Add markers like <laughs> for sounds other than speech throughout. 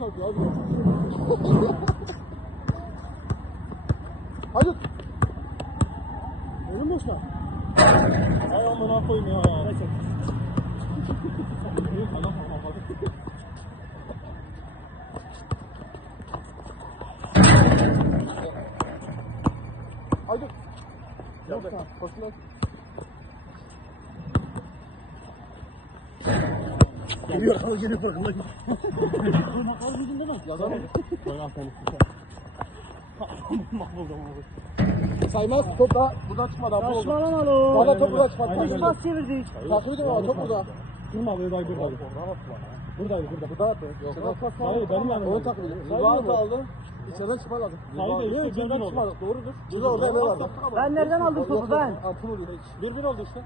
çarpıyor abi. Hadi. Oğlum boş ver. Ay amına koyayım ya. Neyse. Allah Allah. Hadi. Gel be. Koşun lan. Geliyor, al geliyor farkında. Al gidin değil mi? Yazar mı? Koy al seni. Saymaz, top da buradan çıkmadı abi. Saçmalama lan. Valla top buradan çıkmadı. Biz pas çevirdik. edin ama top burada. Durma abi dayı buradaydı. Buradaydı burada. Burada attı. Yok. Hayır benim yanımda. Onu takip edin. Rıbat aldı. İçeriden çıkma lazım. Hayır, değil, Yok, içeriden bin çıkmadı. Doğrudur. Burada orada ne vardı? Ben nereden aldım topu ben? Ampul oluyor hiç. Bir bir oldu işte.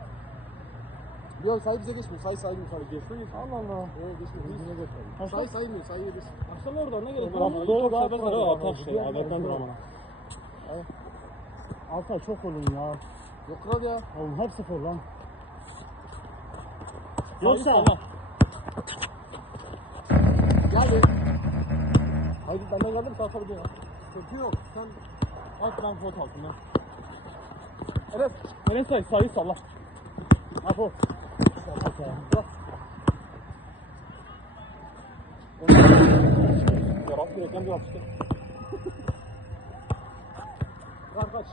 Yok sayı bize geçmiyor. Sayı saymıyor sana. Geçmiyor? Allah Allah. Yok geçmiyor. Yüzüne geçmiyor. Sayı saymıyor. Sayı yedir. Aslında orada ne gerek var? Doğru serbest ara atar işte. Adamdan duramana. Alta çok olun ya. Yok kral ya. Oğlum hep sıfır lan. Yoksa Gel. Haydi benden geldi mi? Kalkabilir ya. Sıkıntı yok. Sen at lan pot altından. Evet. Enes say sayı salla. Apo. Yarat bir reklam bir atıştı. Kaç kaç.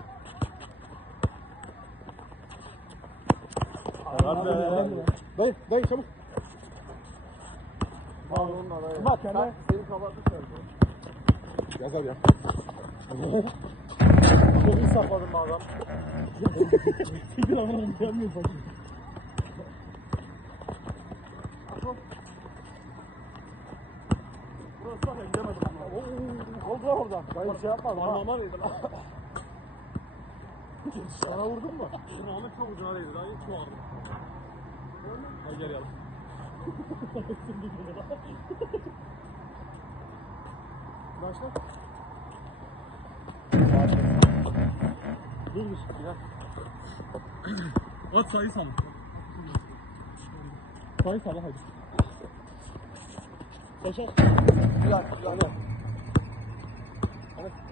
Hadi be. Dayı, dayı çabuk. Bak kendine. Seni kapatmışlar. Yazar ya. İyi sapladım adam. Bir amanın gelmiyor bak. Burası da ben gidemedim ama. Oo, oldu lan orada. Dayı bir şey yapmadım. Parmağıma değdi lan. Sana vurdun mu? Parmağımın çok ucuna değdi. Dayı çok ağrıdı. Hadi gel yalan. Başla. Dur dur. Gel. At sayı salla. Sayı salla hadi. Beşer. Güzel, güzel.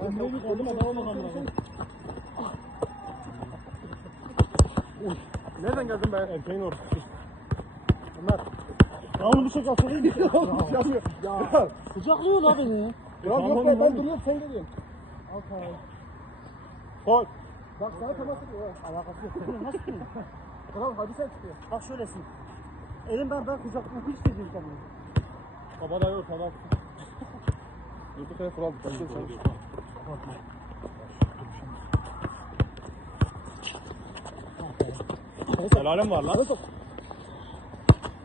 Ben ne bir kaldım adam olmadan bırakın. Nereden geldin be? Erkeğin ortası. Ömer. Ya onu bir şey kalsaydı. <laughs> Yanıyor. Ya. Sıcaklıyor la beni. Ya tamam, yok be ben tamam. duruyorum sen geliyorsun. Okay. Koy. Bak sana temas ediyor. Alakası yok. Nasıl ki? Kral hadi sen çıkıyor. Bak şöylesin. Elim ben ben kucaklamak hiç de değil kendimi. Baba da yok tamam. Yurdu kaya kural. Başka sen. Helalem var lan.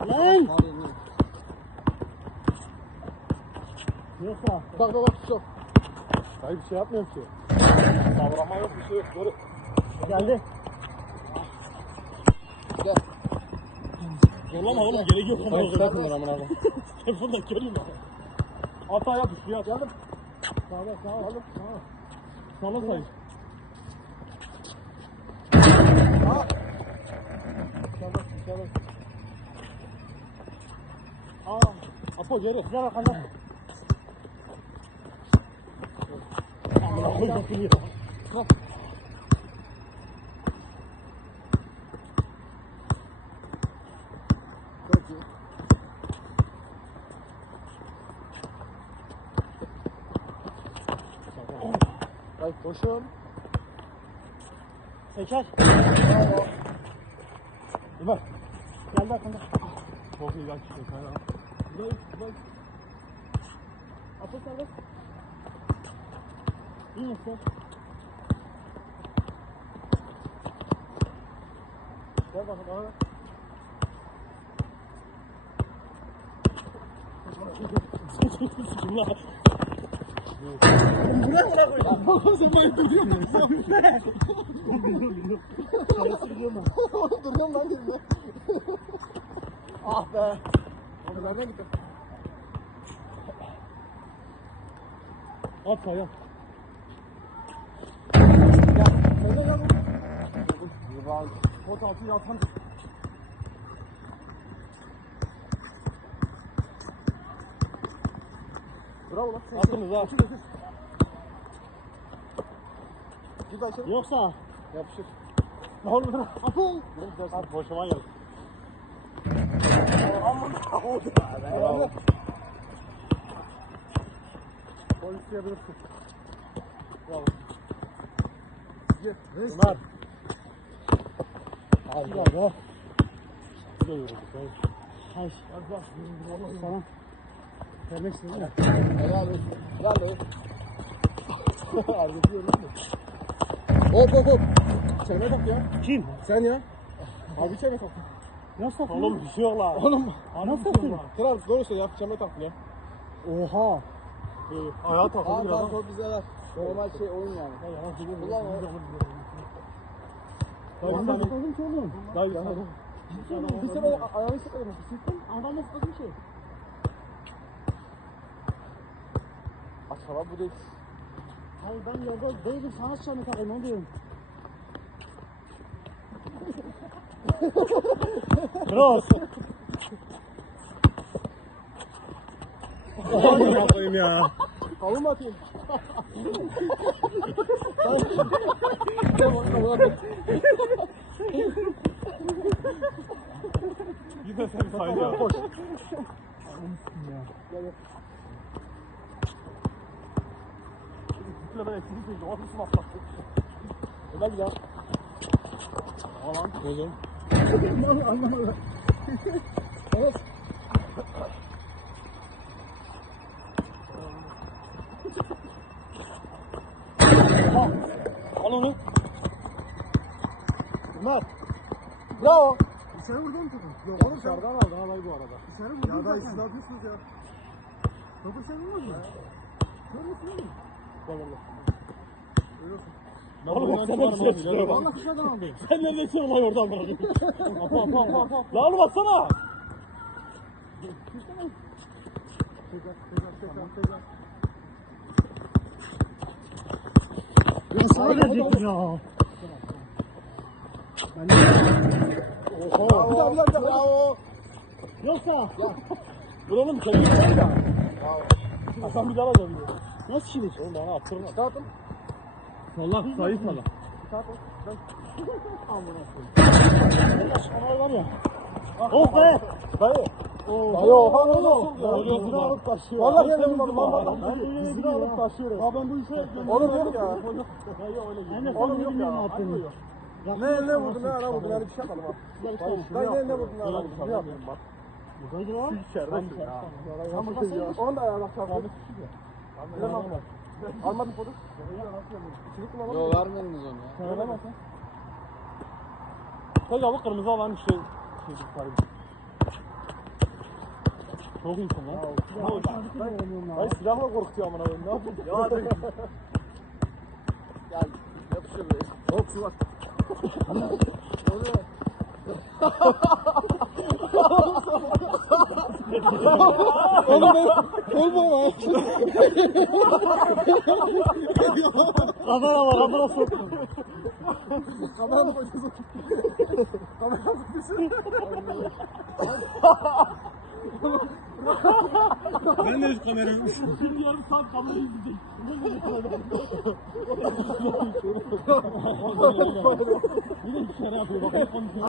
Lan! Yoksa. Bak bak bak şu. Hayır bir şey yapmıyorum ki. Kavrama yok bir şey yok. Doğru. Geldi. Gel. Zorlama oğlum gerek yok. Hayır sakın amına koyayım. <laughs> Telefonla göreyim ben. Hata yap üstü yap. Geldim. Sağ ol sağ ol. Aldım. Sağ ol. Salla sayı. Aa. Apo geri. Güzel bak anne. Amına koyayım yapılıyor. Çok iyi. Hayır koşun. Beşer. Bravo. Ömer. Geldi arkanda. Çok iyi lan çıkıyor. Sen al. Güzel güzel. Atıl sen de. İyi misin? Gel bakın bana. Kim lan? Buraya bırak öyle. Oğlum sen bana duruyor musun? Sayısı biliyorum ben. Duracağım lan yerinde. ah be. Onu nereden gitti? At. Sen de gel. Rival. Pot altı yatan. Bravo lan. Attınız ha. Geçir geçir. Git aşağı. Yoksa. Yapışır. Ne oldu lan? Apol. Abi boşuma geldi. Bravo. Gol isteyebilirsin. Bravo. Gel. Ömer. Abi bravo. Bu da yoruldu. Hay. Sana. Vermek istedim ya. Helal olsun. Mu? Hop hop hop. Çelme tak ya. Kim? Sen ya. Abi çelme tak. Nasıl satın? Oğlum şey lan. Oğlum. Nasıl satın? Kral doğru söyle ya. Çelme tak ya. Oha. Ayağa takıldı Aa biraz. tamam çok güzel. Normal şey oyun yani. Ulan o. Ben de zıpladım ki oğlum. Dayı ya. Bir sene ayağını sıkıyorum. Sıktım. Adam da zıpladım Aşağı bu değil. Hayır ben yolda değilim sana çanı takayım onu diyorum. Cross. Oğlum koyayım ya. Mı atayım? Yine seni sayacağım. Koş. Üstüne ben etkili çektim. O kısmı atlattı. Ömer daha. Alan. Oğlum. Al onu. Ömer. Bravo. İçeri vurdu mu topu? Yok oğlum dışarıdan aldın halayı bu arada. İçeri vurdu Ya dayı siz ne yapıyorsunuz ya? Topu sen vurmadın mı? Kör müsün oğlum? Vallahi. Oğlum baksana bir şey. Valla sıçradan aldı. Sen nereden çıkıyorsun lan oradan bırakın? Apa apa apa. Lan oğlum tekrar. Ben sana verecektim ya. Ben de... Oha. Bir daha bir daha bir daha. Bravo. Yoksa sen bir şey ya. Hasan bir daha alacağım. nasıl şimdi? Oğlum bana attırma. Dağıtın. Salla sayı salla. Dağıtın. Var ya. Oh be! Dayı. Dayı oha ne oldu? Ha. alıp taşıyor. Ederim. ha. Vallahi yüzünü alıp taşıyorum. Ya ben bu işe Oğlum yok ya. Ben Oğlum yok ya. ne yaptığını. Ne ne vurdun ne ara vurdun yani bir şey yapalım ha. Dayı ne ne vurdun ne ara vurdun. Ne yapıyorsun bak. Buradaydı lan. İçeridesin ya. Onun da ayağına çarptı. Almadın polis. Yo vermediniz onu ya. Sen alamazsın. Sadece bu kırmızı olan şey. Şey çıkarayım. Çok iyisin lan. Dayı silahla korkutuyor amına koyayım. Ne yapıyorsun? Ya dayı. <laughs> Gel yapışıyor böyle. Hop şu bak. <laughs> Oğlum ben kol bana. Kafana var, kafana soktum. Kameranın başına Kameranın Ben de şu kamerayı. Bilmiyorum tam kamerayı izleyecek. Yine bir şey yapıyor. Bak hep konuşuyor.